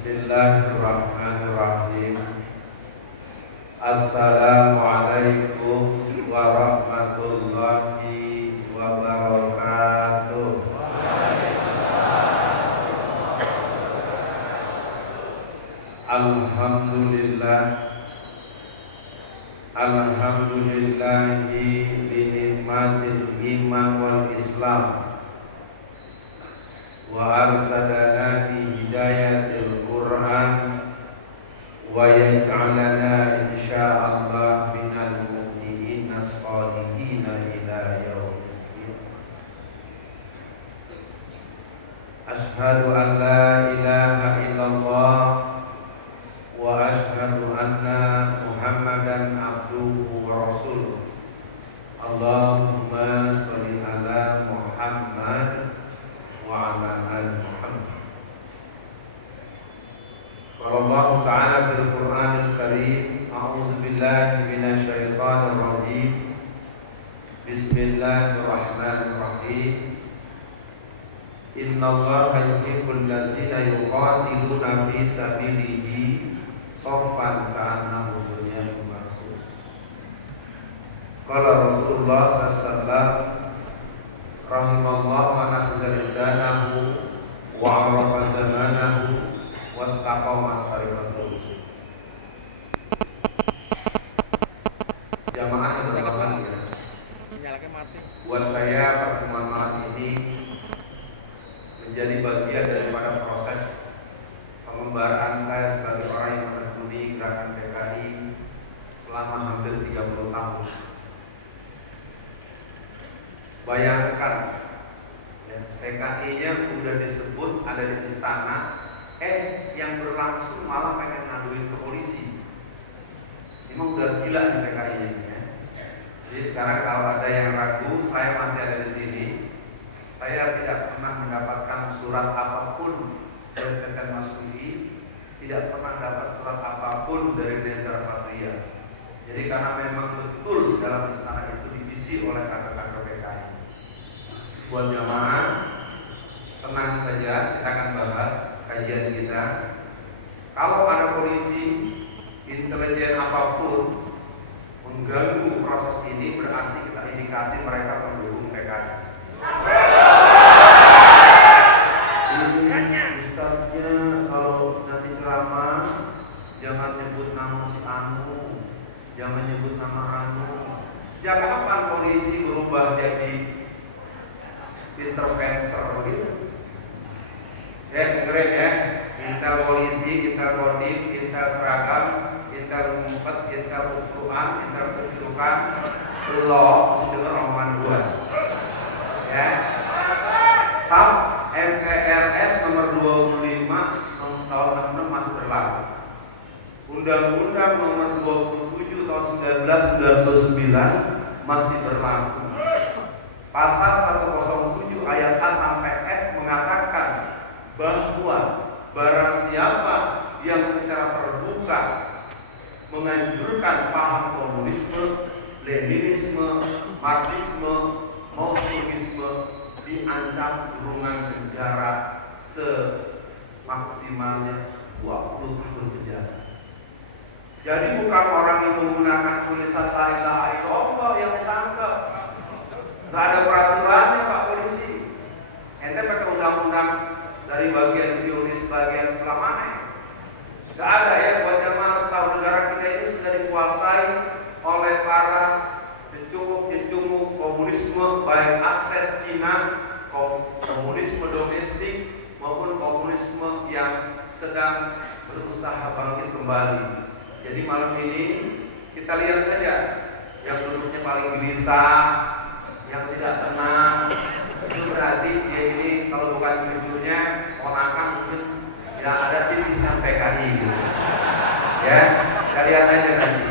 Bismillahirrahmanirrahim. Assalamualaikum warahmatullahi wabarakatuh. Alhamdulillah. Alhamdulillahi binikmatil iman wal islam wa arsalana bi hidayatil Qur'an wa yaj'alana insyaallah minal mu'minina shadiqina ila yaumil. Asyhadu an la ilaha illallah wa asyhadu anna Muhammadan abduhu wa rasuluh. Allahumma sholli ala Muhammad wa ala ali Muhammad. Qala Allah Ta'ala fil Qur'anil Karim, a'udzu billahi minasy syaithanir rajim. Bismillahirrahmanirrahim. Innallaha yuhibbul ladzina yuqatiluna fi sabilihi shaffan ka'annahum bunyanun marsus. Qala Rasulullah sallallahu alaihi wasallam, rahimallahu man akhza lisanahu wa arafa zamanahu wastaqama tariqatuhu. Jamaah yang berbahagia, buat saya pertemuan malam ini menjadi bagian daripada proses pengembaraan saya sebagai orang yang menekuni gerakan PKI selama hampir 30 tahun. Bayangkan ya, PKI-nya udah disebut ada di istana, yang berlangsung malah pengen ngaduin ke polisi. Emang udah gila nih PKI-nya ya. Jadi sekarang kalau ada yang ragu, saya masih ada di sini. Saya tidak pernah mendapatkan surat apapun dari Teten Mas UI, tidak pernah dapat surat apapun dari Nezar Patria. Jadi karena memang betul dalam istana itu diisi oleh kader-kader PKI. Buat jamaah, tenang saja, kita akan bahas kajian kita. Kalau ada polisi, intelijen apapun mengganggu proses ini, berarti kita indikasi mereka pendukung PKI. Ustaznya kalau nanti ceramah jangan nyebut nama si Anu, jangan nyebut nama Anu. Sejak kapan polisi berubah jadi intervenser begitu? Ya, dengerin ya. Intel polisi, intel kodim, intel seragam, intel ngumpet, intel ukruan, intel kucukan. Lo mesti denger omongan gua. Ya. TAP MPRS nomor 25 tahun 66 masih berlaku. Undang-Undang nomor 27 tahun 1999 masih berlaku. Pasal 107 ayat A sampai F mengatakan bahwa barang siapa yang secara terbuka menganjurkan paham komunisme, leninisme, marxisme, maoisme diancam kurungan penjara semaksimalnya 20 tahun penjara. Jadi bukan orang yang menggunakan tulisan la ilaha illallah yang ditangkap. Nggak ada peraturannya Pak Polisi. Ente pakai undang-undang dari bagian Zionis bagian sebelah mana? Nggak ada ya. Buat jamaah harus tahu negara kita ini sudah dikuasai oleh para cecunguk komunisme, baik akses Cina, komunisme domestik maupun komunisme yang sedang berusaha bangkit kembali. Jadi malam ini kita lihat saja yang duduknya paling gelisah, yang tidak tenang, itu berarti dia ini kalau bukan cucunya, ponakan mungkin yang ada titisan PKI gitu. Ya, kita lihat aja nanti.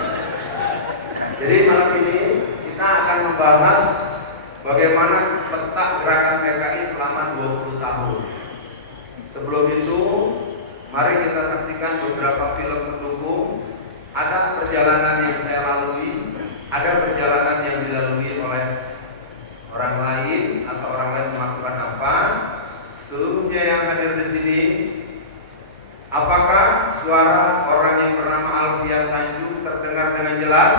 Jadi malam ini kita akan membahas bagaimana peta gerakan PKI selama 20 tahun. Sebelum itu, mari kita saksikan beberapa film pendukung. Ada perjalanan yang saya lalui, ada perjalanan yang dilalui oleh orang lain atau orang lain melakukan apa. Seluruhnya yang hadir di sini, apakah suara orang yang bernama Alfian Tanjung terdengar dengan jelas?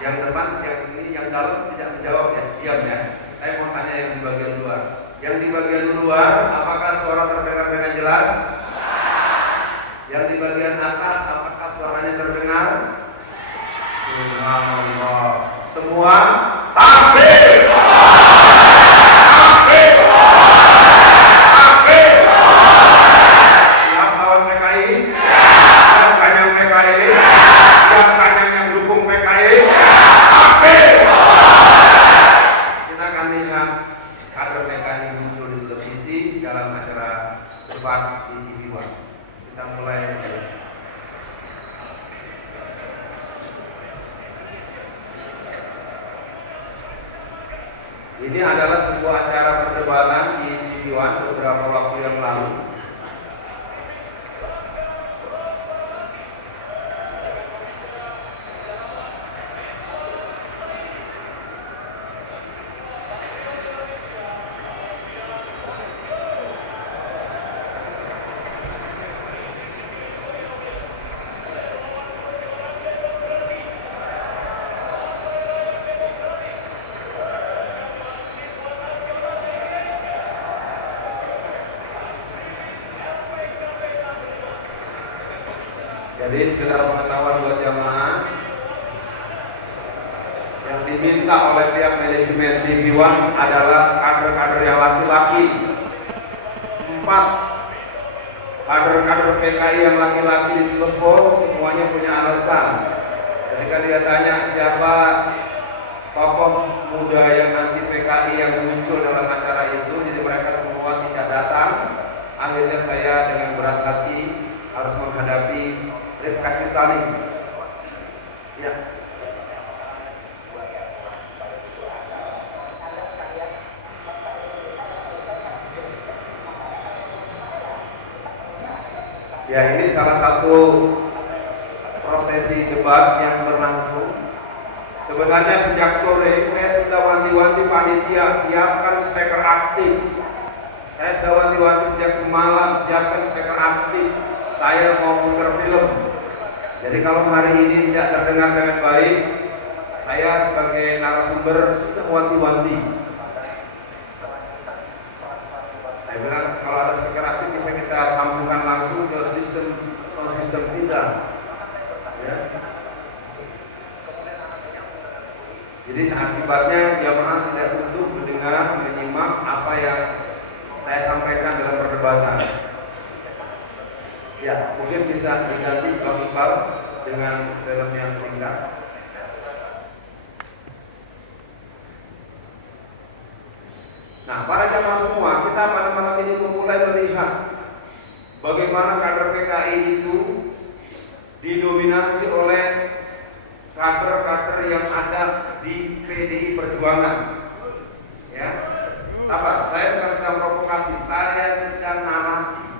Yang depan, yang sini, yang dalam tidak menjawab ya, diam ya. Saya mau tanya yang di bagian luar. Yang di bagian luar, apakah suara terdengar dengan jelas? Yang di bagian atas, apakah suaranya terdengar? Subhanallah. Semua takbir. Takbir. Takbir. Siap lawan PKI? Siap kanyang PKI? Siap kanyang yang dukung PKI? Takbir. Kita akan lihat kader PKI muncul di televisi dalam acara debat di TV One. Kita mulai. Ini adalah sebuah acara perdebatan di TV One beberapa waktu yang lalu. Jadi sekedar pengetahuan buat jamaah, yang diminta oleh pihak manajemen TV One adalah kader-kader yang laki-laki. 4 kader-kader PKI yang laki-laki di telepon semuanya punya alasan. Ketika dia tanya siapa tokoh muda yang nanti PKI yang muncul dalam acara itu, jadi mereka semua tidak datang. Akhirnya saya dengan berat hati harus menghadapi Rifka Ciptani. Ya. Ya, ini salah satu prosesi debat yang berlangsung. Sebenarnya sejak sore saya sudah wanti-wanti panitia siapkan speaker aktif. Saya sudah wanti-wanti sejak semalam siapkan speaker aktif. Saya mau putar film. Jadi kalau hari ini tidak terdengar dengan baik, saya sebagai narasumber sudah wanti-wanti. Saya bilang kalau ada speaker aktif bisa kita sambungkan langsung ke sound system kita. Ya. Jadi akibatnya jamaah tidak untuk mendengar, menyimak apa yang saya sampaikan dalam perdebatan. Ya, mungkin bisa diganti Bang Iqbal dengan film yang singkat. Nah, para jamaah semua, kita pada malam ini memulai melihat bagaimana kader PKI itu didominasi oleh kader-kader yang ada di PDI Perjuangan. Ya, sabar, saya bukan sedang provokasi, saya sedang narasi.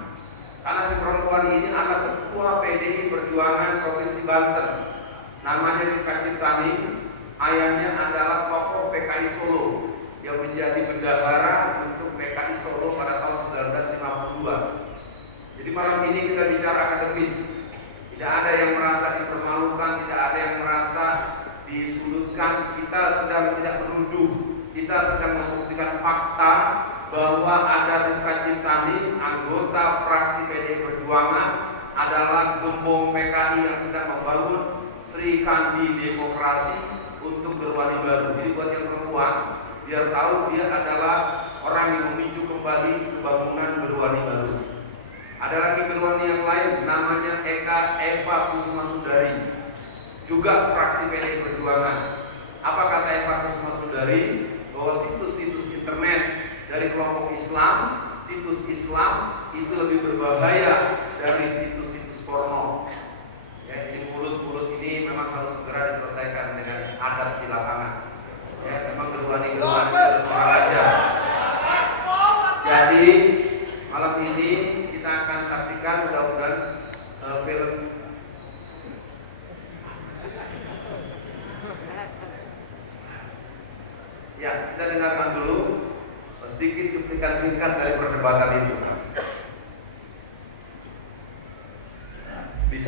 Karena si perempuan ini adalah ketua PDI Perjuangan Provinsi Banten. Namanya Rifka Ciptani, ayahnya adalah tokoh PKI Solo yang menjadi bendahara untuk PKI Solo pada tahun 1952. Jadi malam ini kita bicara akademis. Tidak ada yang merasa dipermalukan, tidak ada yang merasa disudutkan. Kita sedang tidak menuduh, kita sedang membuktikan fakta bahwa ada Rifka Ciptani, anggota fraksi PDI Perjuangan, adalah gembong PKI yang sedang membangun Sri Kandi Demokrasi untuk Gerwani Baru. Jadi buat yang perempuan, biar tahu dia adalah orang yang memicu kembali pembangunan Gerwani Baru. Ada lagi Gerwani yang lain, namanya Eva Kusuma Sundari, juga fraksi PDI Perjuangan. Apa kata Eva Kusuma Sundari? Bahwa situs-situs internet dari kelompok Islam, situs Islam itu lebih berbahaya dari situs-situs porno. Ya, jadi mulut-mulut ini memang harus segera diselesaikan dengan adat di lapangan. Ya, memang gerwani-gerwani kurang ajar. Jadi malam ini kita akan saksikan mudah-mudahan film. Ya, kita dengarkan dulu sedikit cuplikan singkat dari perdebatan itu.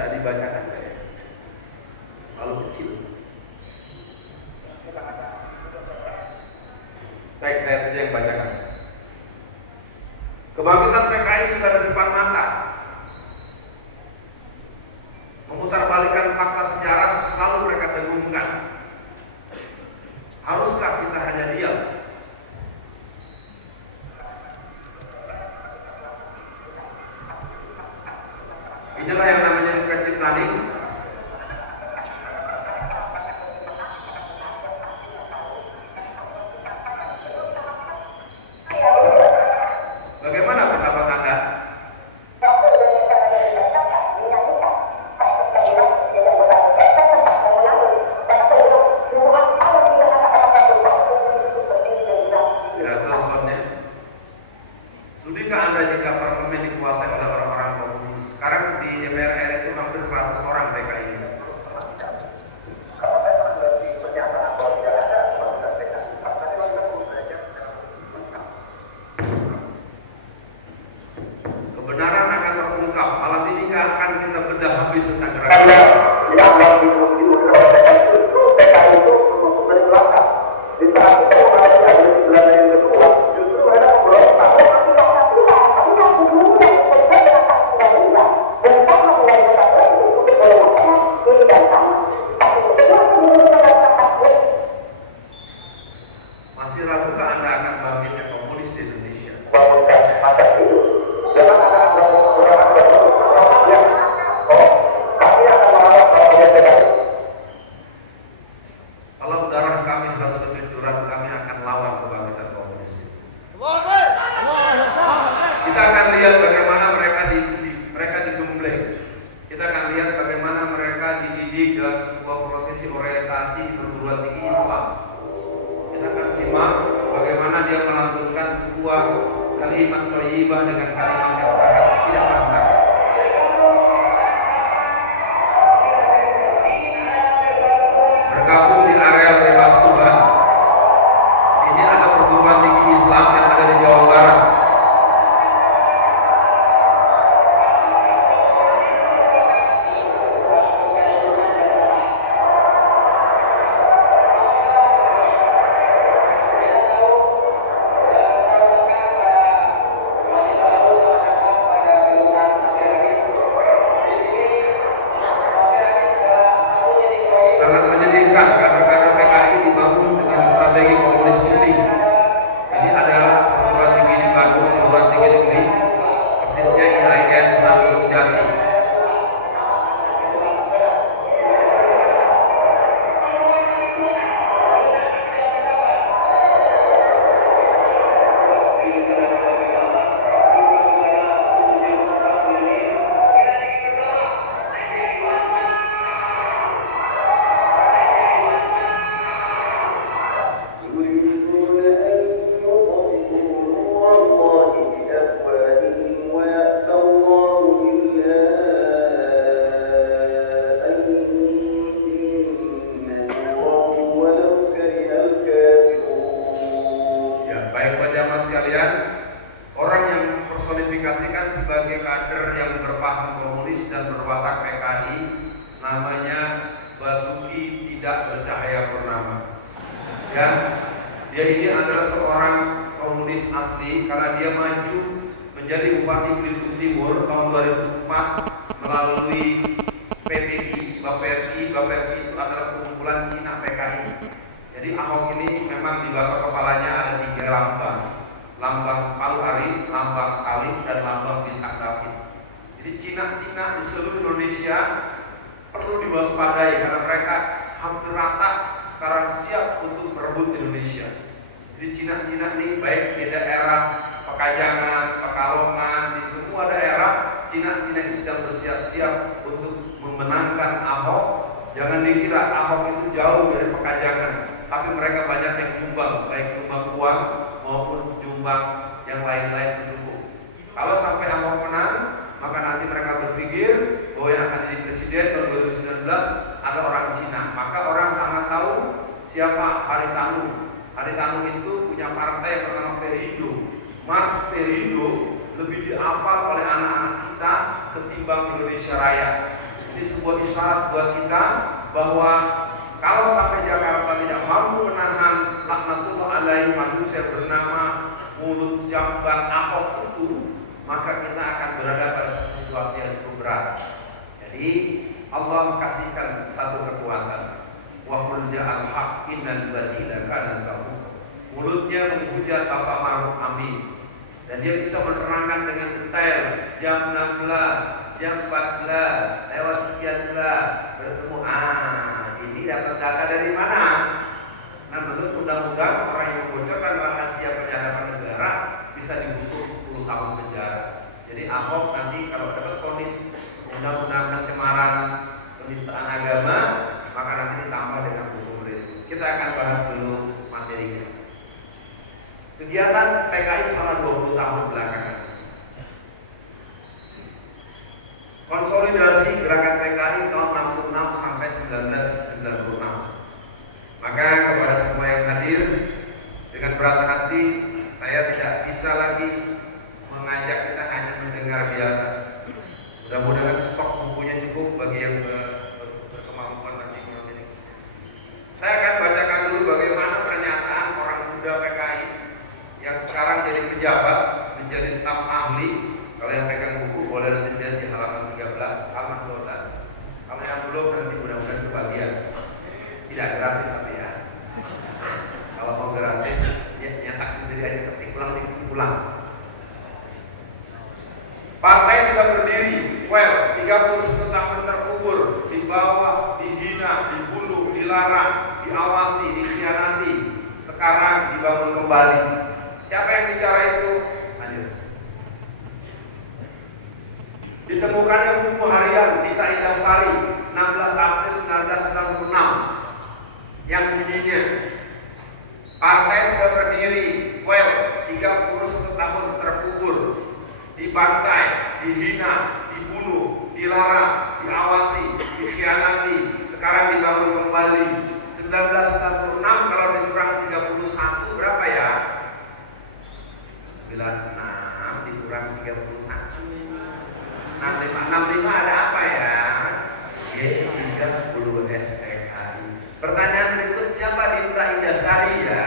Bisa dibacakan nggak ya? Kalau kecil. Baik, saya saja yang bacakan. Kebangkitan PKI sudah di depan mata. Memutarbalikkan fakta sejarah selalu mereka dengungkan. Haruskah kita hanya diam? Inilah yang namanya muka ciptaning. Bagaimana pendapat Anda? Ya, terusannya. Sudahkah Anda jika parlemen dikuasai oleh orang-orang komunis? Sekarang di DPR RI itu hampir 100 orang PKI. Kebenaran akan terungkap. Malam ini akan kita bedah habis tentang gerakan. PKI itu masuk dari belakang. Di saat itu ada agresi Belanda yang kedua, justru mereka memberontak. Masih rahukah Anda akan bangkitnya komunis di Indonesia? Bangunkan masa itu. Jangan anak yang kami akan melawan PKI. Kalau darah kami harus bercucuran, kami akan lawan kebangkitan komunis itu. Kita akan lihat bagaimana mereka dididik, mereka digembleng. Kita akan lihat bagaimana mereka dididik dalam sebuah prosesi orientasi di perguruan tinggi Islam. Kita akan simak bagaimana dia melantunkan sebuah kalimat thayyibah dengan kalimat yang sangat tidak pantas. Bergabung di areal bebas Tuhan. Ini ada perguruan tinggi Islam yang ada di Jawa Barat. Sangat menyedihkan karena PKI dibangun dengan strategi komunis putih. Ini adalah perguruan tinggi di Bandung, perguruan tinggi negeri, persisnya IAIN Sunan Gunung Jati. Sebagai kader yang berpaham komunis dan berwatak PKI, namanya Basuki Tidak Bercahaya Purnama. Ya, dia ini adalah seorang komunis asli karena dia maju menjadi Bupati Belitung Timur tahun 2004 melalui PPI. BAPERI itu adalah kumpulan Cina PKI. Jadi Ahok ini memang di batok kepalanya ada 3 lambang. Lambang Palu Arit, lambang Salib, dan lambang Bintang David. Jadi Cina-Cina di seluruh Indonesia perlu diwaspadai karena mereka hampir rata sekarang siap untuk merebut Indonesia. Jadi Cina-Cina ini baik di daerah Pekajangan, Pekalongan, di semua daerah Cina-Cina ini sedang bersiap-siap untuk memenangkan Ahok. Jangan dikira Ahok itu jauh dari Pekajangan, tapi mereka banyak yang nyumbang, baik nyumbang uang maupun nyumbang yang lain-lain pendukung. Kalau sampai Ahok menang, maka nanti mereka berpikir bahwa yang akan jadi presiden tahun 2019 ada orang Cina. Maka orang sangat tahu siapa Haritanu. Haritanu itu punya partai yang bernama Perindo. Mars Perindo lebih dihafal oleh anak-anak kita ketimbang Indonesia Raya. Ini sebuah isyarat buat kita bahwa kalau sampai Jakarta tidak mampu menahan laknatullah alaihi manusia bernama mulut jamban Ahok itu, maka kita akan berada pada satu situasi yang cukup berat. Jadi Allah kasihkan satu kekuatan. Wa qul ja'al haq innal batila kana zahuqa. Mulutnya menghujat Bapak Ma'ruf Amin, dan dia bisa menerangkan dengan detail jam 16, jam 14, lewat sekian belas bertemu. Ini dapat data dari mana? Nah, menurut undang-undang orang yang membocorkan rahasia penyadapan negara bisa dihukum 10 tahun penjara. Jadi Ahok nanti kalau dapat vonis undang-undang pencemaran penistaan agama, maka nanti ditambah dengan hukum itu. Kita akan bahas dulu materinya. Kegiatan PKI selama 20 tahun belakangan. Konsolidasi gerakan PKI tahun 66 sampai 1996. Maka kepada semua yang hadir, dengan berat hati saya tidak bisa lagi mengajak kita hanya mendengar biasa. Mudah-mudahan stok bukunya cukup bagi yang berkemampuan nanti ini. Saya akan bacakan dulu bagaimana pernyataan orang muda PKI yang sekarang jadi pejabat, menjadi staf ahli. Kalau yang pegang buku boleh nanti lihat di halaman 13, halaman 12. Kalau yang belum nanti mudah-mudahan kebagian. Tidak gratis tapi ya. Kalau mau gratis, nyetak sendiri aja, ketik ulang. Partai sudah berdiri, 31 tahun terkubur, di bawah, dihina, dibunuh, dilarang, diawasi, dikhianati. Sekarang dibangun kembali. Siapa yang bicara itu? Lanjut. Ditemukannya buku harian Dita Indahsari 16 April 1996 yang bunyinya, partai sudah berdiri, 31 tahun terkubur, dibantai, dihina, dibunuh, dilarang, diawasi, dikhianati, sekarang dibangun kembali. 1996 kalau dikurang 31 berapa ya? 96 dikurang 31, 65 ada apa ya? 30 SPKI. Pertanyaan berikut, siapa Dita Indahsari ya?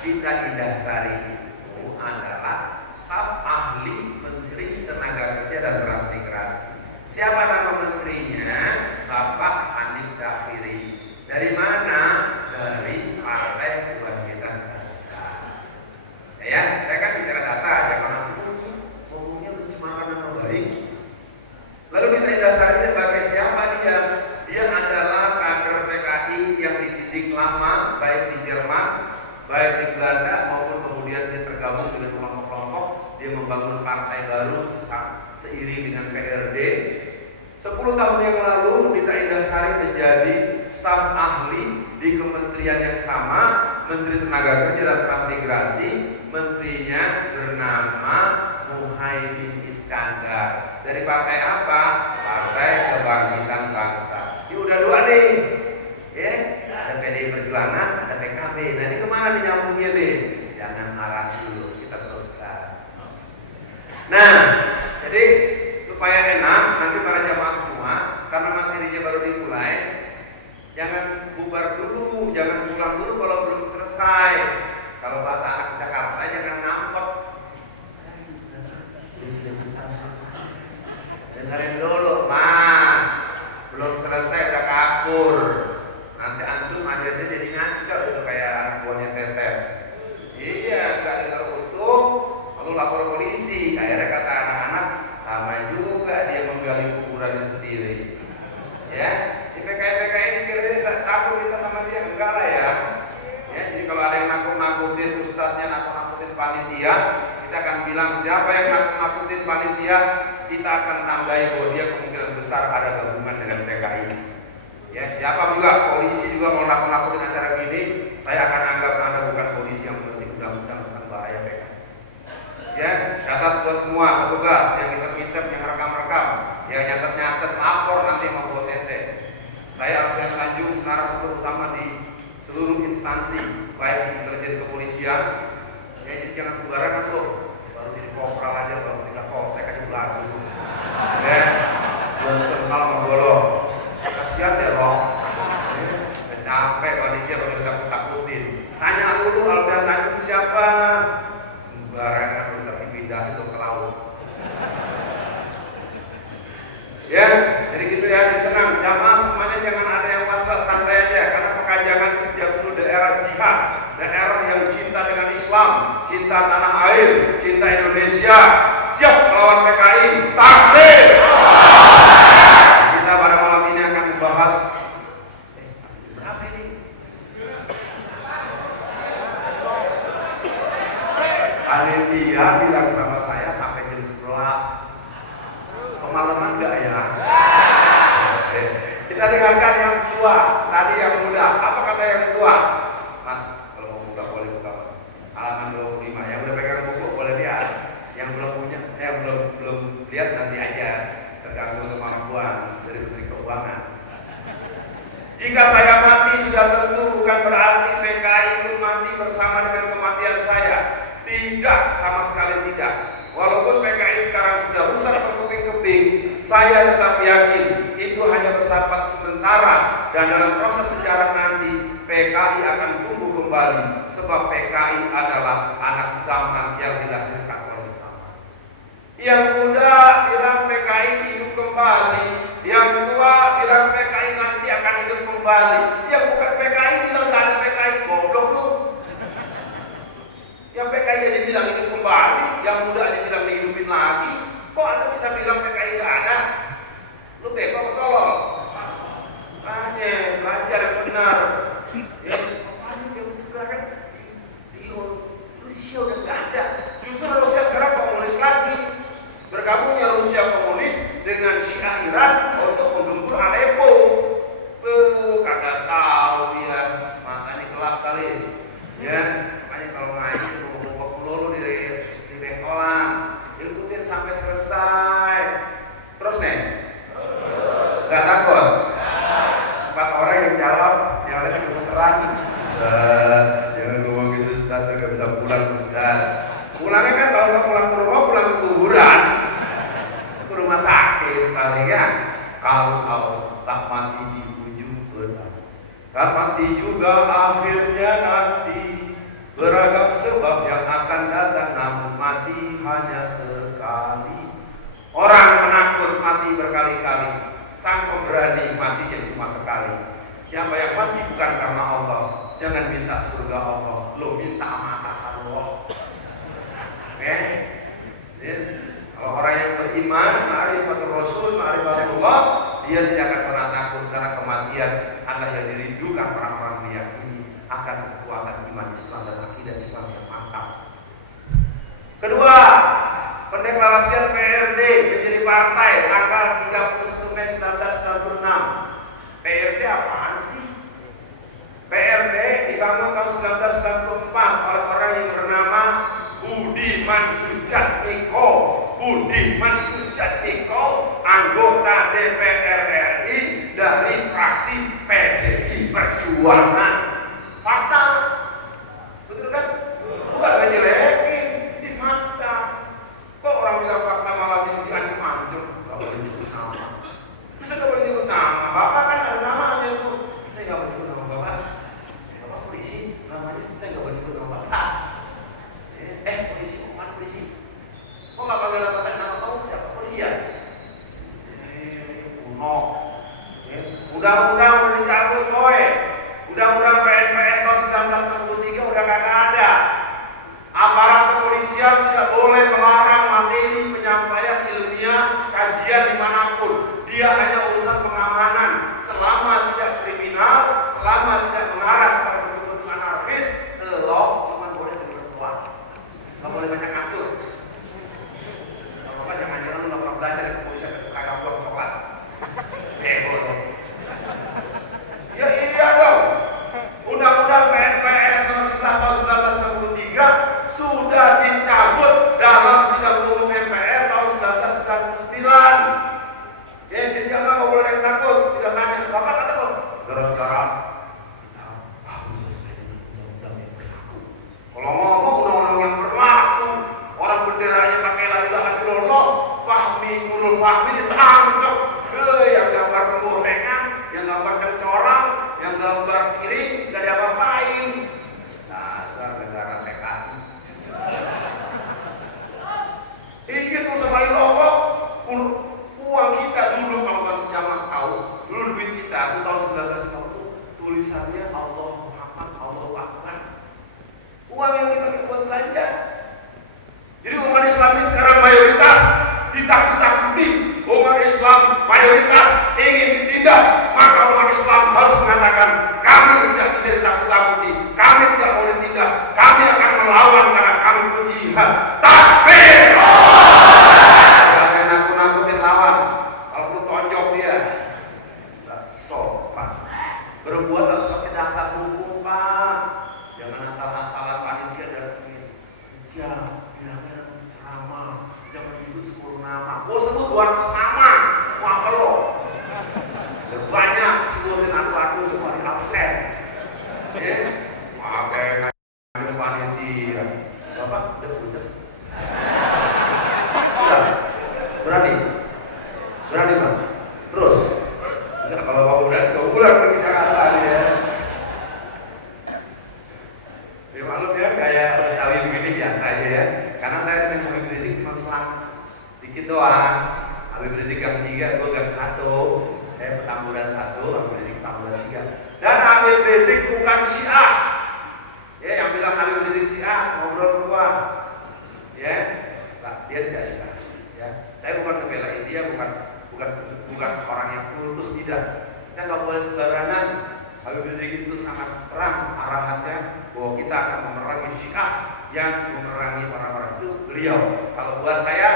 Dita Indahsari itu adalah staf ahli Menteri Tenaga Kerja dan Transmigrasi. Siapa nama menterinya? Bapak Hanif Dakiri. Dari mana? Dari Partai Kebangkitan Bangsa. Ya, saya kan bicara data aja, kalau nanti ngomongnya mencemarkan nama baik. Lalu Dita Indahsari sebagai siapa dia? Dia adalah kader PKI yang dididik lama, baik di Jerman, baik di Belanda, maupun kemudian dia tergabung dengan kelompok-kelompok. Dia membangun partai baru seiring dengan PRD. 10 tahun yang lalu Dita Indahsari menjadi staf ahli di kementerian yang sama, Menteri Tenaga Kerja dan Transmigrasi. Menterinya bernama Muhaimin Iskandar. Dari partai apa? Partai Kebangkitan Bangsa. Ini udah dua nih, ya. Ada PDI Perjuangan, ada PKB. Nah ini kemana dinyambungnya nih? Jangan marah dulu, kita teruskan. Nah, jadi supaya enak nanti para jamaah semua, karena materinya baru dimulai, jangan bubar dulu, jangan pulang dulu kalau belum selesai. Kalau bahasa anak Jakarta jangan ngambek. Dengerin dulu, Mas. Belum selesai udah kabur. Nanti antum akhirnya jadi ngaco itu kayak anak buahnya Tetep. Iya, nggak dengar utuh, lalu lapor polisi. Akhirnya kata anak-anak, sama juga dia menggali kuburannya sendiri. Ya, di PKI ini kira-kira takut kita sama dia, enggak lah ya. Ya, jadi kalau ada yang nakut-nakutin ustadznya, nakut-nakutin panitia, kita akan bilang siapa yang nakut-nakutin panitia, kita akan tambahi bahwa dia kemungkinan besar ada gabungan dengan PKI. Ya, siapa juga, polisi juga kalau nakut-nakutin acara gini, saya akan anggap Anda bukan polisi yang mengerti undang-undang tentang bahaya PKI. Ya, catat buat semua petugas yang ngitem-ngitem, yang rekam-rekam, yang nyatet-nyatet, lapor nanti sama bos ente. Saya Alfian Tanjung, narasumber utama di seluruh instansi, baik intelijen kepolisian, ya jadi jangan sembarangan loh, baru jadi kopral aja, baru tingkat polsek aja belakang, ya belum kenal sama golong. pindahin lo ke laut. Ya, jadi gitu ya, tenang, jamaah semuanya jangan ada yang was-was, santai aja, karena Pekajangan sejak dulu daerah jihad, daerah yang cinta dengan Islam, cinta tanah air, cinta Indonesia, siap melawan PKI, takbir. Kita pada malam ini akan membahas berapa ini? Panitia bilang sama saya sampai jam 11. Pengalaman enggak ya? Oke. Kita dengarkan yang tua, tadi yang muda. Apa kata yang tua? Mas, kalau mau buka boleh buka, Mas. Halaman 25. Yang udah pegang buku boleh lihat. Yang belum punya, belum lihat nanti aja. Tergantung kemampuan dari Menteri Keuangan. Jika saya mati sudah tentu bukan berarti PKI itu mati bersama dengan kematian saya. Tidak, sama sekali tidak. Walaupun PKI sekarang sudah rusak berkeping-keping, saya tetap yakin itu hanya bersifat sementara dan dalam proses sejarah nanti PKI akan tumbuh kembali sebab PKI adalah anak zaman yang dilahirkan oleh zaman. Yang muda bilang PKI hidup kembali, yang tua bilang PKI nanti akan hidup kembali. Yang bukan PKI bilang gak ada PKI, goblok lu. Yang PKI aja bilang hidup kembali, yang muda aja bilang dihidupin lagi. Kok Anda bisa bilang PKI gak ada? Lu beko apa tolol? Belajar yang benar. Ya, apa sih yang mesti belajar? Di Rusia udah gak ada. Justru Rusia sekarang komunis lagi. Bergabungnya Rusia komunis dengan Syiah Iran untuk menggempur Aleppo. Kagak tahu dia, matanya gelap kali. Ya, makanya kalau ngaji dulu di bengkolan, ikutin sampai selesai. Terus nih, nggak takut? 4 orang yang jawab, yang lain gemeteran. Ustaz, jangan ngomong gitu Ustaz, nggak bisa pulang Ustaz. Pulangnya kan kalau nggak pulang ke rumah, pulang ke kuburan, ke rumah sakit paling ya. Kalau tak mati di ujung benar, tak mati juga akhirnya nanti. Beragam sebab yang akan datang, namun mati hanya sekali. Orang penakut mati berkali-kali, sang pemberani matinya cuma sekali. Siapa yang mati bukan karena Allah, jangan minta surga Allah, lo minta sama atasan Allah. Oke? Kalau orang yang beriman, ma'rifatul Rasul, ma'rifatullah, dia tidak akan pernah takut karena kematian adalah yang dirindukan orang-orang meyakini akan kekuatan iman Islam dan akidah Islam yang mantap. Kedua, pendeklarasian PRD menjadi partai tanggal 31 Mei 1996. PRD apaan sih? PRD dibangun tahun 1994 oleh orang yang bernama Budiman Sujatmiko. Budiman Sujatmiko, anggota DPR RI dari fraksi PDI Perjuangan. Fakta, betul kan? Bukan ngejelekin, ini fakta. Kok orang bilang fakta malah jadi diancam-ancam? Gak boleh nyebut nama. Bisa gak boleh nyebut nama? Bapak kan ada namanya tuh. Saya gak boleh nyebut nama Bapak. Bapak polisi, namanya saya gak boleh nyebut nama Bapak. Polisi, bukan polisi. Kok gak panggil nama saya, nama kamu siapa? Polisi ya? Kuno. Undang-undang udah dicabut, coy. Undang-undang PNPS tahun 1963 udah kagak ada. Aparat kepolisian tidak boleh melarang materi penyampaian ilmiah kajian dimanapun. Dia hanya urusan pengamanan. Selama tidak kriminal, selama tidak mengarah pada bentuk-bentuk anarkis, lo cuma boleh dengar doang. Gak boleh banyak ngatur. Kalau jangan-jangan lu gak pernah belajar di kepolisian pakai seragam buat coklat. Bego lo. Ya iya dong. Undang-undang PNPS nomor 11 tahun 1963 sudah dicabut dalam sidang umum MPR tahun 1999. Ya, jadi jangan nggak boleh takut. Tidak nanya, Bapak kata kok, saudara-saudara, kita harus sesuai dengan undang-undang yang berlaku. Kalau ngomong undang-undang yang berlaku, orang benderanya pakai la ilaha illallah, Fahmi Nurul Fahmi ditangkap. Yang gambar pemborengan, yang gambar cengcorang, yang gambar piring, gak diapa-apain. Dasar negara PKI. sekarang mayoritas ditakut-takuti. Umat Islam mayoritas ingin ditindas, maka umat Islam harus mengatakan kami tidak bisa ditakut-takuti, kami tidak mau ditindas, kami akan melawan karena kami berjihad. Takbir! Jangan yang nakut-nakutin lawan. Kalau perlu tonjok dia. Tidak sopan. Berbuat harus pakai dasar hukum, Pak. Jangan asal-asalan panitia datangin. Ya, bilangnya ceramah, jangan nyebut 10 nama. Gua sebut 200 nama. Mau apa lo? Banyak sebutin aku semua di absen. Pakai ngajak panitia. Bapak udah pucat. Udah. Berani? Berani, Bang? Terus? Enggak, kalau Bapak berani, kau pulang ke Jakarta nih ya. Ya maklum ya, kayak Betawi begini biasa aja ya. Karena saya dengan Habib Rizik cuma selang dikit doang. Habib Rizik gang 3, gue gang 1. Saya Petamburan 1, Habib Rizik Petamburan 3. Dan Habib Rizik bukan Syiah. Ya, yang bilang Habib Rizik Syiah ngobrol ke gua. Ya, nah, dia tidak Syiah. Ya, saya bukan ngebelain dia, bukan orang yang kultus, tidak. Kita nggak boleh sembarangan. Habib Rizik itu sangat terang arahannya bahwa kita akan memerangi Syiah, yang memerangi orang-orang itu beliau. Kalau buat saya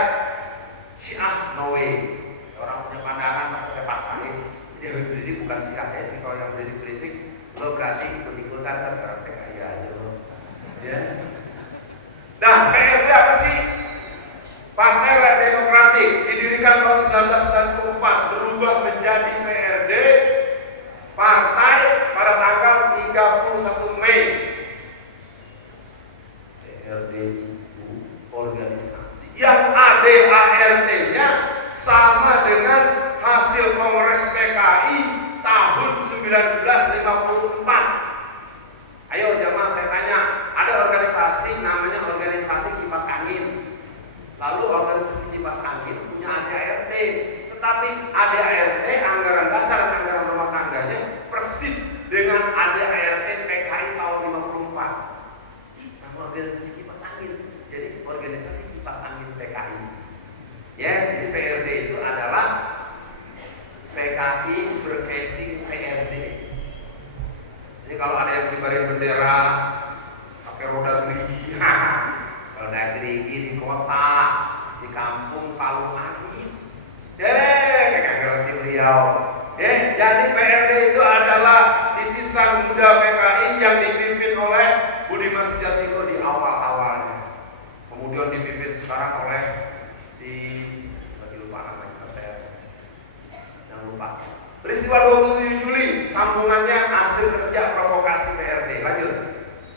Syiah no way. Orang punya pandangan masa saya paksain. Jadi Habib Rizik bukan Syiah ya. Jadi kalau yang berisik-berisik lo berarti ikut-ikutan kan orang PKI aja lo. Ya. Nah, PRD apa sih? Partai Demokratik didirikan tahun 1994, berubah menjadi PRD Partai pada tanggal 31 Mei. PRD itu organisasi yang ADART-nya sama dengan hasil Kongres PKI tahun 1954. Ayo jamaah saya tanya, ada organisasi namanya organisasi kipas angin. Lalu organisasi kipas angin punya ADART, tetapi ADART anggaran dasar dan anggaran rumah tangganya persis dengan ADART PKI tahun 54. Nama organisasi kipas angin, jadi organisasi kipas angin PKI. Ya, jadi PRD itu adalah PKI berfacing PRD. Jadi kalau ada yang kibarin bendera pakai roda gerigi, roda gerigi di kota, di kampung Palu Langit, kagak ngerti beliau. Jadi PRD itu adalah titisan muda PKI yang dipimpin oleh Budiman Sujatmiko di awal-awalnya. Kemudian dipimpin sekarang oleh peristiwa 27 Juli, sambungannya hasil kerja provokasi PRD. Lanjut,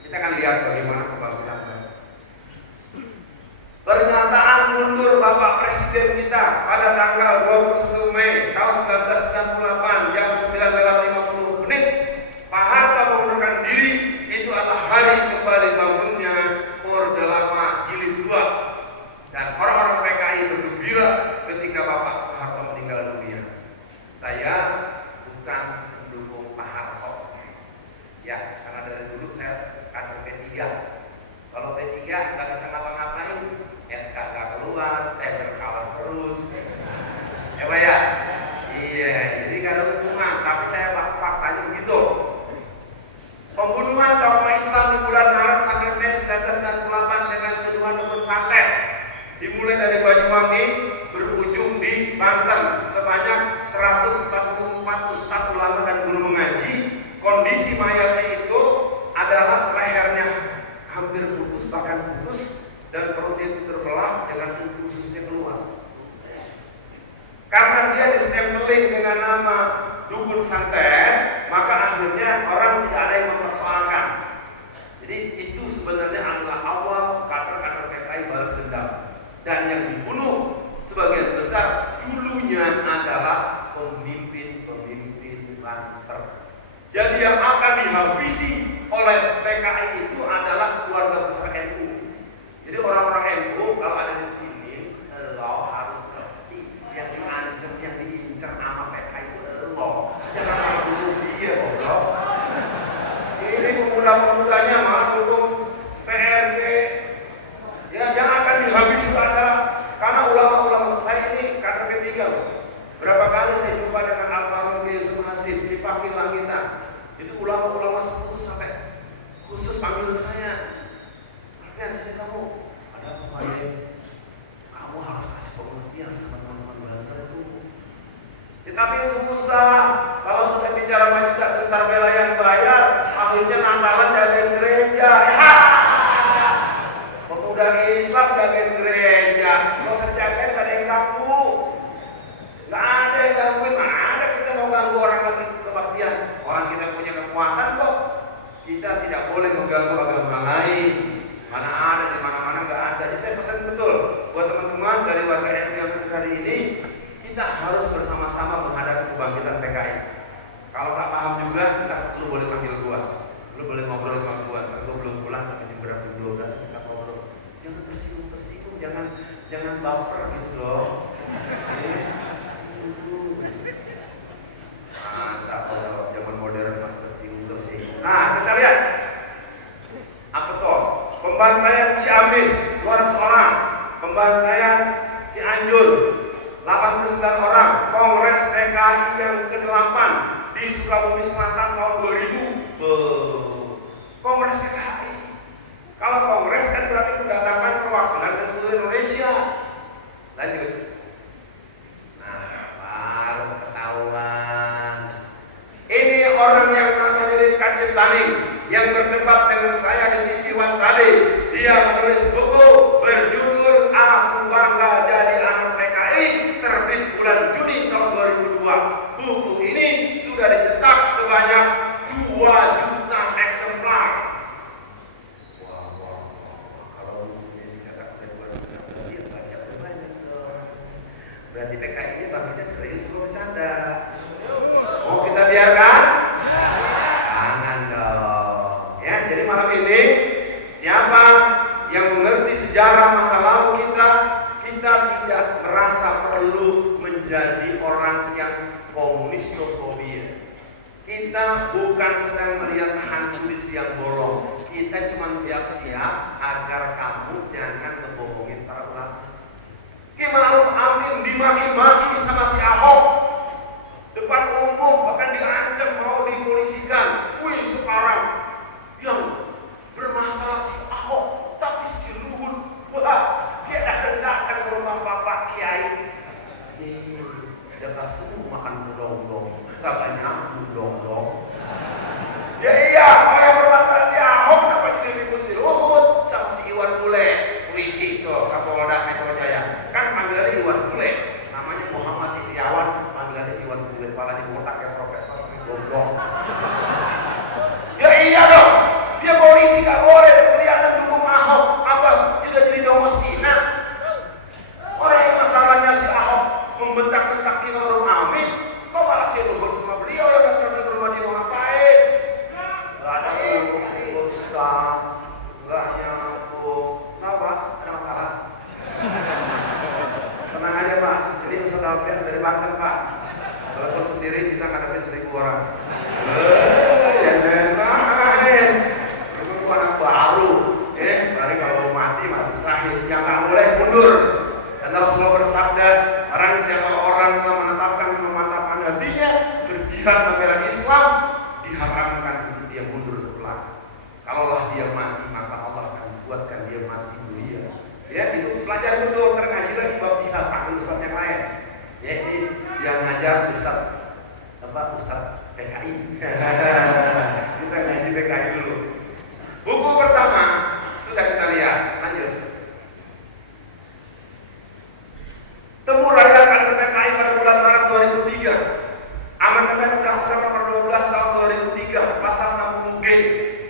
kita akan lihat bagaimana kebangkitan. Pernyataan mundur Bapak Presiden kita pada tanggal 21 Mei tahun 1998 jam 9:50. Pak Harto mengundurkan diri. Itu adalah hari kembali bangunnya Orde Lama Jilid 2. Dan orang-orang PKI bergembira ketika Bapak Soeharto meninggal dunia. Saya bukan pendukung Pak Harto, ya, karena dari dulu saya kader P3. Kalau P3 nggak bisa ngapa-ngapain, SK nggak keluar, tender kalah terus, ya Pak ya. Iya, jadi nggak ada hubungan. Tapi saya faktanya begitu. Pembunuhan tokoh Islam di bulan Maret sampai Mei 1998 dengan tuduhan dukun santet dimulai dari Banyuwangi berujung di Banten sebanyak 144 ustadz ulama dan guru mengaji. Kondisi mayatnya itu adalah lehernya hampir putus, bahkan putus, dan perutnya itu terbelah dengan ususnya keluar. Karena dia distempeling dengan nama dukun santet, maka akhirnya orang tidak ada yang mempersoalkan. Jadi itu sebenarnya adalah awal kader-kader PKI balas dendam. Dan yang dibunuh sebagian besar dulunya adalah pemimpin-pemimpin Banser. Jadi yang akan dihabisi oleh PKI itu adalah keluarga besar NU. Jadi orang-orang NU kalau ada di sini, lo harus ngerti yang diancam, yang diincar sama PKI itu lo. Jangan malah dukung dia, goblok. Ini pemuda-pemudanya malah dukung PRD. Ya, yang akan dihabisi adalah kasihan sama teman-teman bangsa itu. Tetapi susah kalau sudah bicara majuda tentara bela yang bayar, akhirnya Natalan jagain gereja. Pemuda Islam jagain gereja, kalau saya jagain gak ada yang ganggu. Gak ada yang gangguin, mana ada kita mau ganggu orang lagi kebaktian. Orang kita punya kekuatan kok. Kita tidak boleh mengganggu agama lain. Mana ada, di mana-mana gak ada. Jadi saya pesan betul buat teman-teman dari warga NU yang hari ini, kita harus bersama-sama menghadapi kebangkitan PKI. Kalau gak paham juga, lu boleh panggil gua, lu boleh ngobrol sama gua. Gua belum pulang sampai jam berapa 12 kita ngobrol. Jangan tersinggung, jangan baper gitu dong. Masa kalau zaman modern mah tersinggung. Nah, kita lihat apa toh? Pembantaian Ciamis 200 orang, pembantaian Cianjur 89 orang, Kongres PKI yang ke-8 di Sukabumi Selatan tahun 2000. Kongres PKI. Kalau kongres kan berarti mendatangkan perwakilan dari seluruh Indonesia. Lanjut. Nah, baru ketahuan. Ini orang yang namanya Ridka Ciptani yang berdebat dengan saya di TV One tadi. Dia menulis buku berjudul Aku Bangga Jadi Anak PKI, terbit bulan Juni tahun 2002. Buku ini sudah dicetak sebanyak 2 juta eksemplar. Wow. Kalau ini dicetak oleh 2 juta, dia baca banyak dong. Berarti PKI ini baginya serius atau bercanda? Mau kita biarkan? Jangan dong. Ya, jadi malam ini siapa yang mengerti sejarah masa lalu kita tidak merasa perlu menjadi orang yang komunistofobia. Kita bukan sedang melihat hantu di siang bolong. Kita cuma siap-siap agar kamu jangan membohongin para ulama. Ki Ma'ruf Amin dimaki-maki sama si Ahok depan umum, bahkan diancam mau dipolisikan. Wih, sekarang yang bermasalah si Ahok, tapi si Luhut, wah, dia datang ke rumah Bapak Kiai. Dia kasih makan bedong-dong, kagak nyambung dong. Ya iya, mau yang bermasalah si Ahok, kenapa jadi ribut si Luhut sama si Iwan Bule, polisi tuh, Kapolda Metro Jaya. Kan panggilannya Iwan Bule, namanya Muhammad Iriawan, panggilannya Iwan Bule, palanya botak yang profesor, goblok. Ya iya dong, dia polisi gak boleh kelihatan dukung Ahok. Apa? Tidak jadi jongos Cina. Orang yang masalahnya si Ahok membentak-bentak Ki Ma'ruf Amin, kok malah si Luhut sama beliau yang datang ke rumah dia mau ngapain? Gak ada urusan, gak nyambung. Kenapa? Ada masalah? Tenang aja Pak, ini Ustaz Alfian dari Banten Pak. Walaupun sendiri bisa ngadepin 1000 orang. Jangan main. Itu anak baru. Bari kalau mati syahid. Yang nggak boleh mundur. Dan Rasulullah bersabda, barang siapa orang yang menetapkan memantapkan hatinya berjihad membela Islam, diharamkan untuk dia mundur ke belakang. Kalaulah dia mati, maka Allah akan buatkan dia mati mulia. Ya, itu pelajari betul. Ngaji lagi bab jihad, panggil ustaz yang lain. Ya, ini yang ngajar Ustaz PKI. Kita ngaji PKI dulu. Buku pertama sudah kita lihat. Lanjut. Temu Raya Kader PKI pada bulan Maret 2003. Amandemen Undang-Undang Nomor 12 Tahun 2003 Pasal 60G.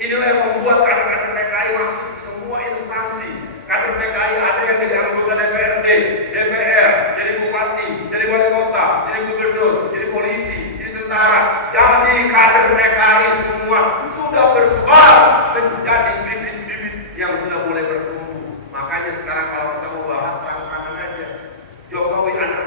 Inilah yang membuat kader-kader PKI masuk ke semua instansi. Kader PKI ada yang jadi anggota DPRD, DPR, jadi bupati, jadi wali kota, jadi gubernur, jadi polisi, jadi tentara. Jadi kader PKI semua sudah bersebar menjadi bibit-bibit yang sudah mulai bertumbuh. Makanya sekarang kalau kita mau bahas terang-terangan aja, Jokowi anak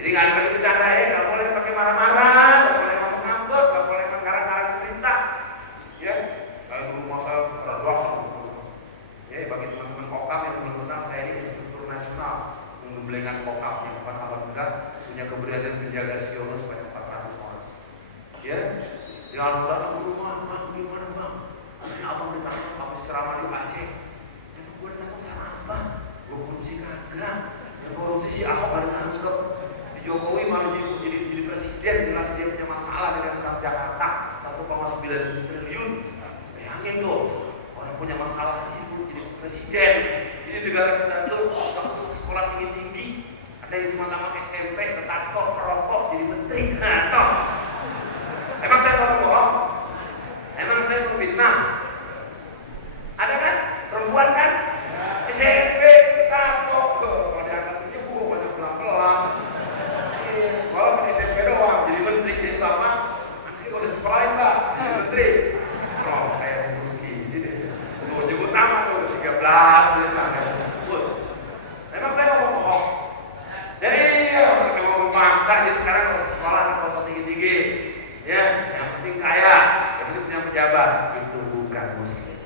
Jadi nggak ada pakai bercanda, nggak boleh pakai marah-marah, nggak boleh ngomong ngambek, nggak boleh menggarang-garang cerita. Ya, kayak dulu masa berdoa. Ya, bagi teman-teman kokam yang benar-benar saya ini instruktur nasional menggemblengan kokam yang alhamdulillah punya keberanian menjaga siono sebanyak 400 orang. Ya, ya alhamdulillah dulu bang, gimana bang? Ini abang ditangkap habis ceramah di Aceh. Ya, gue ditangkap sama apa? Gue korupsi kagak. Yang korupsi si Ahok gak ditangkap. Jokowi malah jadi presiden, jelas dia punya masalah dengan Jakarta 1,9 triliun. Bayangin tuh, orang punya masalah di situ jadi presiden. Ini negara kita tuh nggak masuk sekolah tinggi-tinggi, ada yang cuma tamat SMP, ketatok, perokok, jadi menteri. Nah, toh. Emang saya tahu bohong? Emang saya memfitnah? Ada kan? Perempuan kan? SMP, ketatok, kalau diangkatnya gue banyak pelan-pelan. Sekolah di SMP doang, jadi menteri, jadi lama anaknya gak usah sekolahin pak, jadi menteri. Oh, kayak si Susi gitu. Mau nyebut nama tuh, 13 gitu, nggak disebut. Memang saya ngomong bohong. Ya iya, saya ngomong fakta, jadi sekarang gak usah sekolah, gak usah tinggi-tinggi. Ya, yang penting kaya, yang penting punya pejabat. Itu bukan muslim.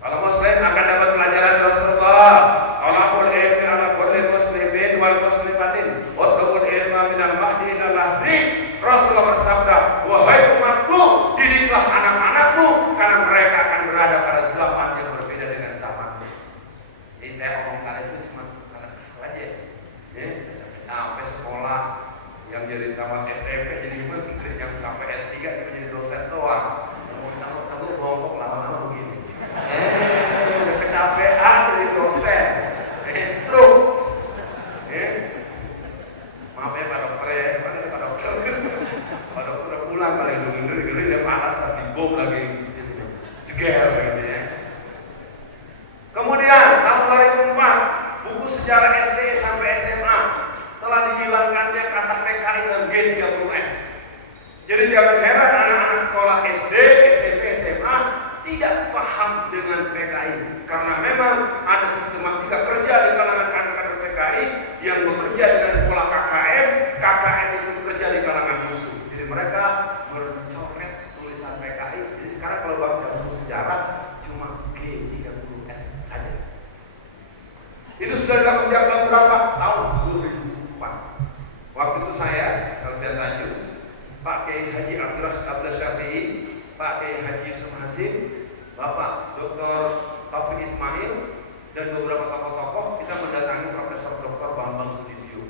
Kalau muslim akan dapat pelajaran Rasulullah. Talabul ilmi ala kulli muslimin wal muslimatin. Utlubul ilma minal mahdi ila lahdi. Rasulullah bersabda, wahai umatku, didiklah anak-anakmu karena mereka akan berada pada zaman yang berbeda dengan zamanmu. Jadi saya omongkan itu cuma karena kesel aja. Ya, sampai sekolah yang jadi tamat SMP jadi menteri, yang sampai S3 juga jadi dosen doang. Mau tahu bongkok lama-lama begini. Udah kecapean jadi dosen. Stroke. Maaf ya Pak Dokter ya, Pak Dokter. Pak Dokter udah pulang paling ngeri dia panas tapi bom lagi istilahnya. Jeger gitu ya. Kemudian tahun 2004 buku sejarah SD sampai SMA telah dihilangkannya kata PKI dan G30S. Jadi jangan heran anak-anak sekolah SD, SMP, SMA tidak paham dengan PKI karena memang ada sistematika kerja di kalangan kader-kader PKI yang bekerja dengan pola KKM. KKM itu kerja di kalangan musuh. Jadi mereka mencoret tulisan PKI. Jadi sekarang kalau baca buku sejarah cuma G30S saja. Itu sudah dilakukan sejak tahun berapa? Tahun 2004. Waktu itu saya, Alfian Tanjung, Pak Kiai Haji Abdullah Syafi'i, Pak Kiai Haji Yusuf Hasim, Bapak Dr. Taufik Ismail, dan beberapa tokoh-tokoh, kita mendatangi Profesor Dr. Bambang Sudibyo.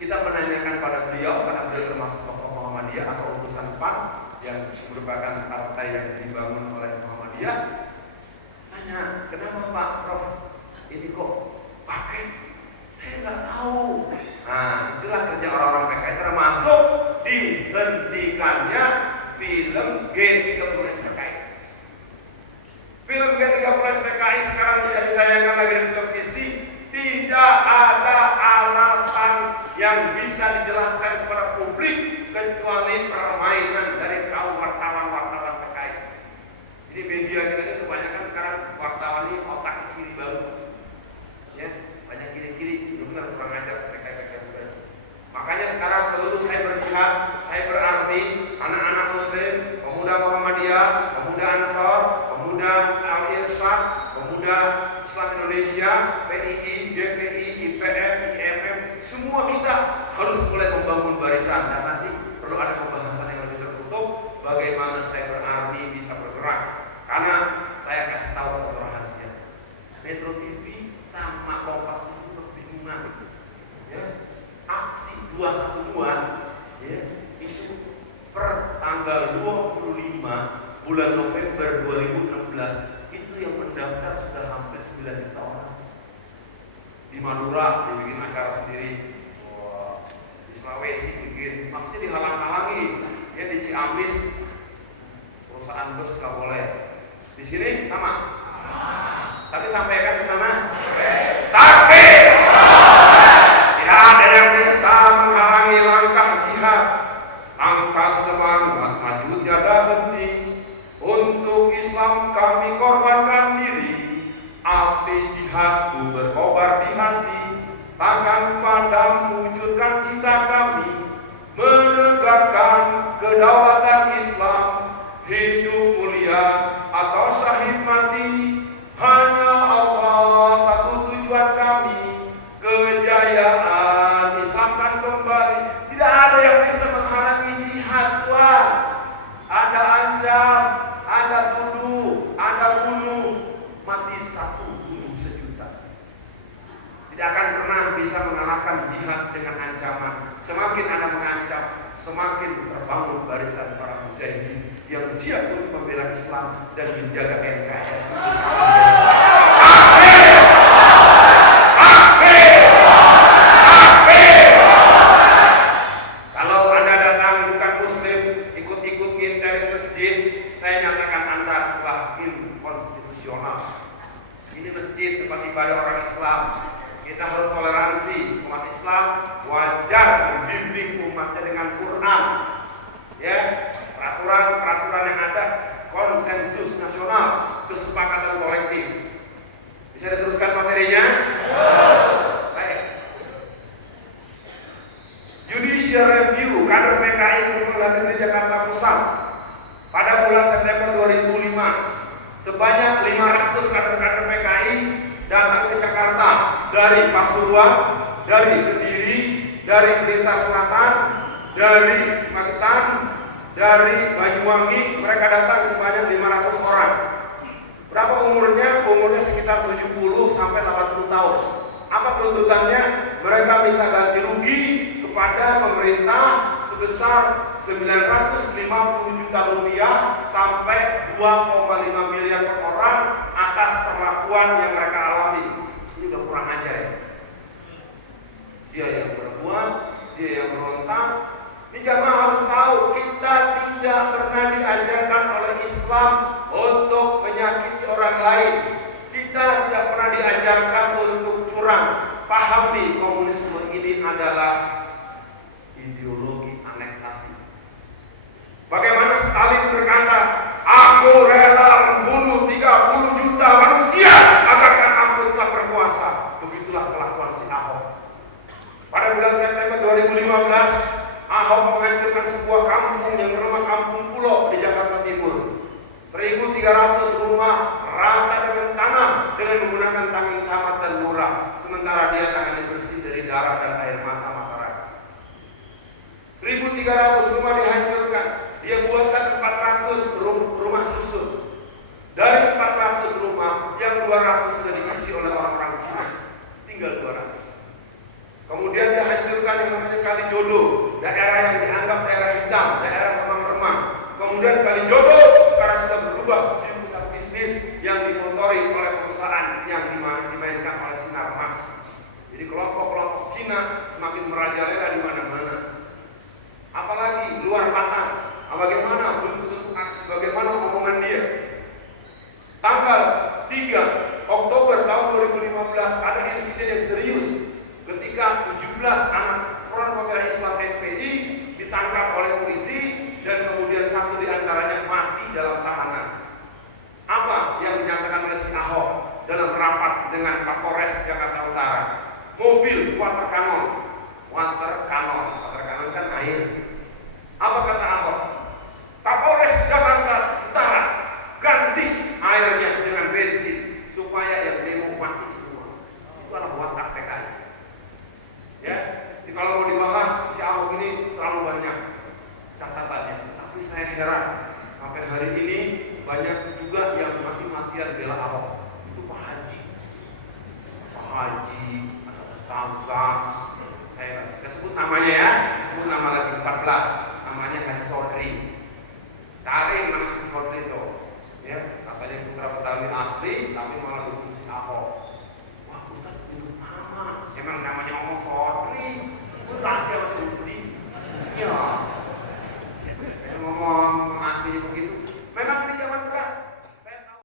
Kita menanyakan pada beliau, karena beliau termasuk tokoh Muhammadiyah atau utusan PAN yang merupakan partai yang dibangun oleh Muhammadiyah. Tanya, kenapa Pak Prof ini kok pakai? Saya nggak tahu. Nah, itulah kerja orang-orang PKI, termasuk dihentikannya film G30S PKI. Film G30S PKI sekarang tidak ditayangkan lagi di televisi. Tidak ada alasan yang bisa dijelaskan kepada publik kecuali permainan dari kaum wartawan PKI. Jadi media kita itu kebanyakan sekarang wartawan ini otak kiri baru, ya banyak kiri-kiri, benar kurang ajar PKI bukan. Makanya sekarang seluruh saya berpihak, saya berarti anak-anak Muslim, pemuda Muhammadiyah, pemuda Ansor, pemuda Al-Irsyad, pemuda Islam Indonesia, PII, GPI, IPM, IMM, semua kita harus mulai membangun barisan. Dan nanti perlu ada pembahasan yang lebih tertutup bagaimana Cyber Army bisa bergerak. Karena saya kasih tahu satu rahasia, Metro TV sama Kompas itu kebingungan. Ya, aksi 212 ya, itu per tanggal 25 bulan November 2016 itu yang mendaftar sudah hampir 9 juta orang. Di Madura dibikin acara sendiri, di Sulawesi bikin, maksudnya dihalang-halangi. Ya di Ciamis perusahaan bus nggak boleh. Di sini sama. Tapi sampaikan di sana. Takbir. Tidak ada yang bisa menghalangi langkah jihad, langkah semangat maju tiada henti. Untuk Islam kami korbankan diri. Api jihadku berkobar di hati. Takkan padam wujudkan kedaulatan Islam, hidup mulia atau syahid mati, hanya Allah satu tujuan kami, kejayaan Islam akan kembali. Tidak ada yang bisa menghalangi jihad, Tuhan. Ada ancam, ada tuduh, ada bunuh, mati satu, bunuh sejuta. Tidak akan pernah bisa mengalahkan jihad dengan ancaman. Semakin Anda mengancam, semakin terbangun barisan para mujahidin yang siap untuk membela Islam dan menjaga NKRI. Kalau Anda datang bukan Muslim, ikut-ikut ngintelin masjid, saya nyatakan Anda telah inkonstitusional. Ini masjid tempat ibadah orang Islam. Kita harus toleransi. Umat Islam wajar membimbing umatnya dengan Quran. Ya, peraturan yang ada, konsensus nasional, kesepakatan kolektif. Bisa diteruskan materinya? Baik. Judicial Review kader PKI Pengadilan Negeri Jakarta Pusat pada bulan September 2005, sebanyak 500 kader-kader PKI datang ke Jakarta dari Pasuruan, dari Kediri, dari Blitar Selatan, dari Magetan, dari Banyuwangi. Mereka datang sebanyak 500 orang. Berapa umurnya? Umurnya sekitar 70 sampai 80 tahun. Apa tuntutannya? Mereka minta ganti rugi kepada pemerintah sebesar 950 juta rupiah sampai 2,5 miliar per orang atas perlakuan yang mereka alami. Ini udah kurang ajar ya. Dia yang berbuat, dia yang berontak. Ini jamaah harus tahu, kita tidak pernah diajarkan oleh Islam untuk menyakiti orang lain. Kita tidak pernah diajarkan untuk curang. Pahami, komunisme ini adalah ideologi aneksasi. Bagaimana Stalin berkata, aku rela membunuh 30 juta manusia agar aku tetap berkuasa. Begitulah kelakuan si Ahok. Pada bulan September 2015, Ahok menghancurkan sebuah kampung yang bernama Kampung Pulau di Jakarta Timur. 1.300 rumah rata dengan tanah dengan menggunakan tangan camat dan lurah, sementara dia tangannya bersih dari darah dan air mata masyarakat. 1.300 rumah dihancurkan. Dia buatkan 400 rumah susun. Dari 400 rumah, yang 200 sudah diisi oleh orang-orang Cina, tinggal 200. Kemudian dia hancurkan yang namanya Kalijodo, daerah yang dianggap daerah hitam, daerah remang-remang. Kemudian Kalijodo sekarang sudah berubah menjadi pusat bisnis yang dimotori oleh perusahaan yang dimainkan oleh sinar emas. Jadi kelompok-kelompok Cina semakin merajalela di mana-mana. Apalagi luar Batang, bagaimana bentuk-bentuk aksi, bagaimana omongan dia. Tanggal 3 Oktober tahun 2015 ada insiden yang serius ketika 17 anak Front Pembela Islam FPI ditangkap oleh polisi dan kemudian satu di antaranya mati dalam tahanan. Apa yang dinyatakan oleh si Ahok dalam rapat dengan Kapolres Jakarta Utara? Mobil water cannon kan air. Apa kata Ahok? Kapolres Jakarta Utara ganti airnya dengan bensin supaya yang demo mati semua. Itu adalah watak PKI. Ya, jadi kalau mau dibahas si Ahok ini terlalu banyak catatannya. Tapi saya heran sampai hari ini banyak juga yang mati-matian bela Ahok. Itu Pak Haji, ada Ustazah. Saya sebut namanya ya, sebut nama lagi 14. Namanya Haji Sodri. Cari mana si Sodri itu, ya, katanya putra Betawi asli, tapi malah dukung si Ahok. Wah, Ustaz nyebut nama, emang namanya ngomong Sodri, Ustaz dia masih Sodri. Iya, ngomong